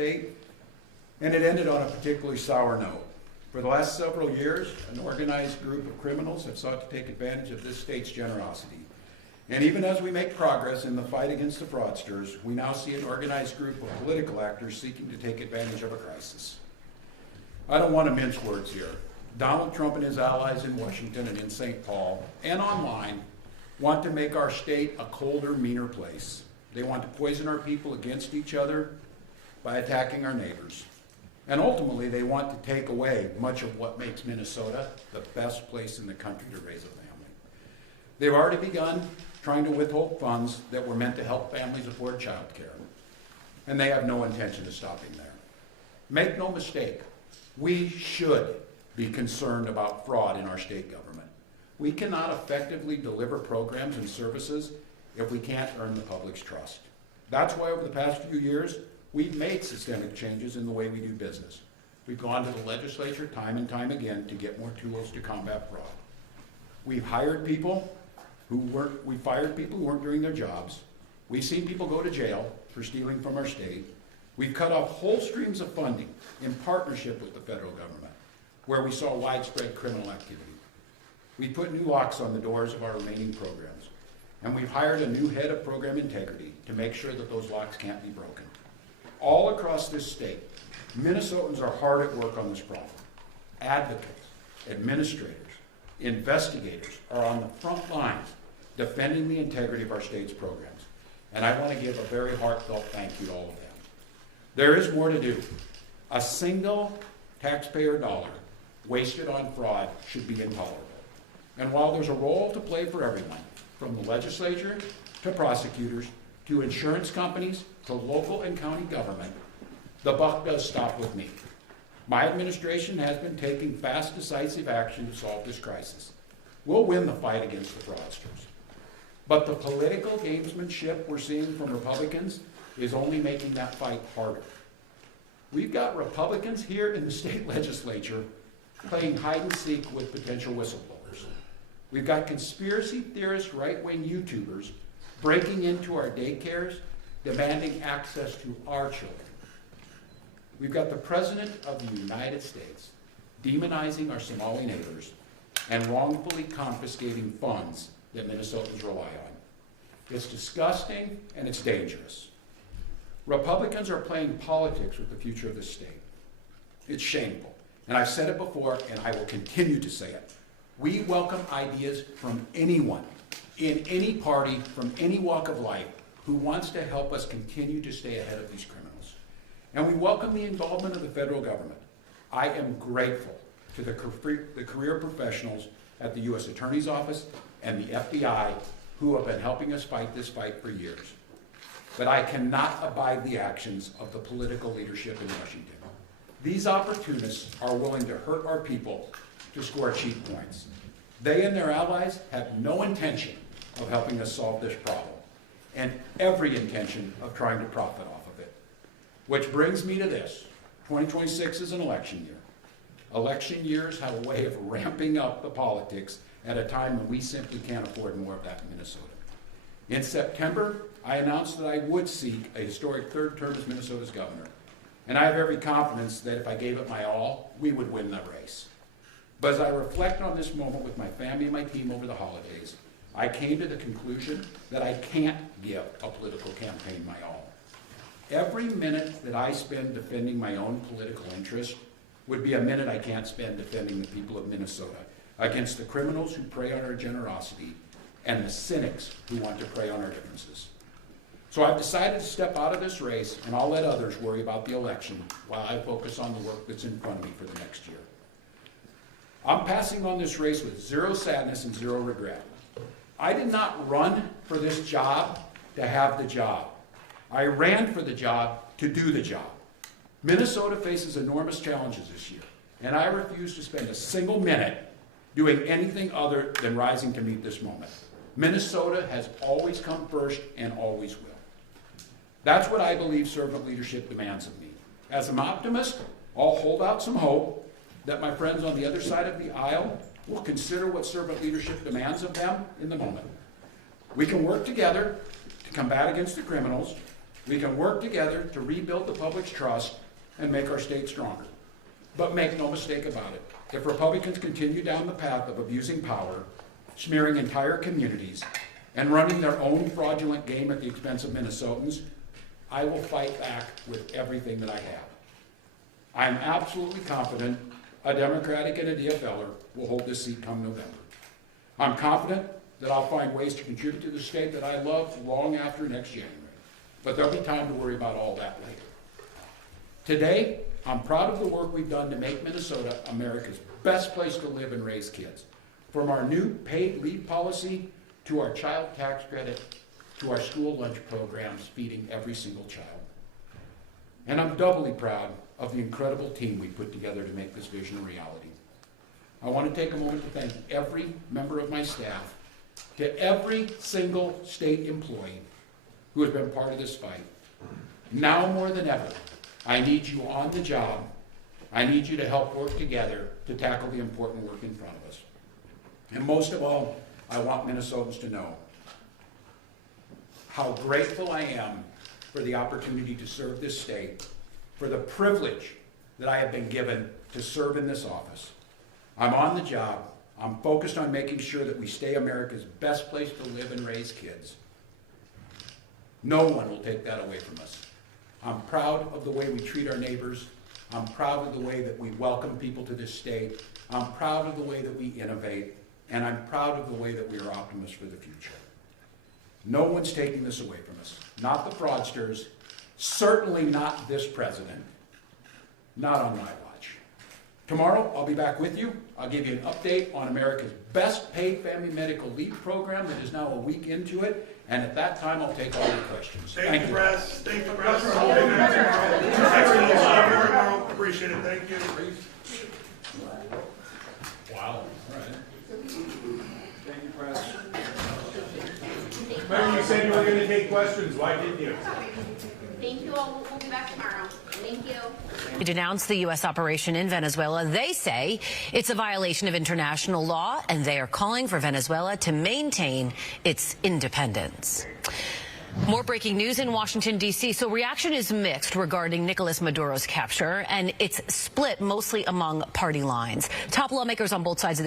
state, and it ended on a particularly sour note. For the last several years, an organized group of criminals have sought to take advantage of this state's generosity. And even as we make progress in the fight against the fraudsters, we now see an organized group of political actors seeking to take advantage of a crisis. I don't want to mince words here. Donald Trump and his allies in Washington and in St. Paul and online want to make our state a colder, meaner place. They want to poison our people against each other by attacking our neighbors. And ultimately, they want to take away much of what makes Minnesota the best place in the country to raise a family. They've already begun trying to withhold funds that were meant to help families afford child care. And they have no intention of stopping there. Make no mistake, we should be concerned about fraud in our state government. We cannot effectively deliver programs and services if we can't earn the public's trust. That's why over the past few years, we've made systemic changes in the way we do business. We've gone to the legislature time and time again to get more tools to combat fraud. We've hired people we fired people who weren't doing their jobs. We've seen people go to jail for stealing from our state. We've cut off whole streams of funding in partnership with the federal government, where we saw widespread criminal activity. We put new locks on the doors of our remaining programs, and we've hired a new head of program integrity to make sure that those locks can't be broken. All across this state, Minnesotans are hard at work on this problem. Advocates, administrators, investigators are on the front lines defending the integrity of our state's programs. And I want to give a very heartfelt thank you to all of them. There is more to do. A single taxpayer dollar wasted on fraud should be intolerable. And while there's a role to play for everyone, from the legislature to prosecutors to insurance companies to local and county government, the buck does stop with me. My administration has been taking fast, decisive action to solve this crisis. We'll win the fight against the fraudsters. But the political gamesmanship we're seeing from Republicans is only making that fight harder. We've got Republicans here in the state legislature playing hide and seek with potential whistleblowers. We've got conspiracy theorist right-wing YouTubers breaking into our daycares, demanding access to our children. We've got the President of the United States demonizing our Somali neighbors and wrongfully confiscating funds that Minnesotans rely on. It's disgusting and it's dangerous. Republicans are playing politics with the future of this state. It's shameful. And I've said it before and I will continue to say it. We welcome ideas from anyone, in any party, from any walk of life, who wants to help us continue to stay ahead of these criminals. And we welcome the involvement of the federal government. I am grateful to the career professionals at the U.S. Attorney's Office and the FBI who have been helping us fight this fight for years. But I cannot abide the actions of the political leadership in Washington. These opportunists are willing to hurt our people to score cheap points. They and their allies have no intention of helping us solve this problem, and every intention of trying to profit off of it. Which brings me to this. 2026 is an election year. Election years have a way of ramping up the politics at a time when we simply can't afford more of that in Minnesota. In September, I announced that I would seek a historic third term as Minnesota's governor. And I have every confidence that if I gave it my all, we would win the race. But as I reflect on this moment with my family and my team over the holidays, I came to the conclusion that I can't give a political campaign my all. Every minute that I spend defending my own political interest would be a minute I can't spend defending the people of Minnesota against the criminals who prey on our generosity and the cynics who want to prey on our differences. So I've decided to step out of this race, and I'll let others worry about the election while I focus on the work that's in front of me for the next year. I'm passing on this race with zero sadness and zero regret. I did not run for this job to have the job. I ran for the job to do the job. Minnesota faces enormous challenges this year, and I refuse to spend a single minute doing anything other than rising to meet this moment. Minnesota has always come first and always will. That's what I believe servant leadership demands of me. As an optimist, I'll hold out some hope that my friends on the other side of the aisle will consider what servant leadership demands of them in the moment. We can work together to combat against the criminals, We can work together to rebuild the public's trust and make our state stronger. But make no mistake about it, if Republicans continue down the path of abusing power, smearing entire communities, and running their own fraudulent game at the expense of Minnesotans, I will fight back with everything that I have. I am absolutely confident a Democratic and a DFLer will hold this seat come November. I'm confident that I'll find ways to contribute to the state that I love long after next January. But there'll be time to worry about all that later. Today, I'm proud of the work we've done to make Minnesota America's best place to live and raise kids. From our new paid leave policy, to our child tax credit, to our school lunch programs feeding every single child. And I'm doubly proud of the incredible team we put together to make this vision a reality. I want to take a moment to thank every member of my staff, to every single state employee who has been part of this fight. Now more than ever, I need you on the job. I need you to help work together to tackle the important work in front of us. And most of all, I want Minnesotans to know how grateful I am for the opportunity to serve this state, for the privilege that I have been given to serve in this office. I'm on the job. I'm focused on making sure that we stay America's best place to live and raise kids. No one will take that away from us. I'm proud of the way we treat our neighbors. I'm proud of the way that we welcome people to this state. I'm proud of the way that we innovate. And I'm proud of the way that we are optimists for the future. No one's taking this away from us. Not the fraudsters, certainly not this president, not on my watch. Tomorrow, I'll be back with you. I'll give you an update on America's best paid family medical leave program that is now a week into it. And at that time, I'll take all your questions. Thank you, Press. Thank you, Press. Appreciate it. Thank you. Wow. All right. Thank you, Press. Remember you said you were going to take questions. Why didn't you? Thank you all. We'll be back tomorrow. Thank you. They denounced the U.S. operation in Venezuela. They say it's a violation of international law, and they are calling for Venezuela to maintain its independence. More breaking news in Washington, D.C. So reaction is mixed regarding Nicolas Maduro's capture, and it's split mostly among party lines. Top lawmakers on both sides of the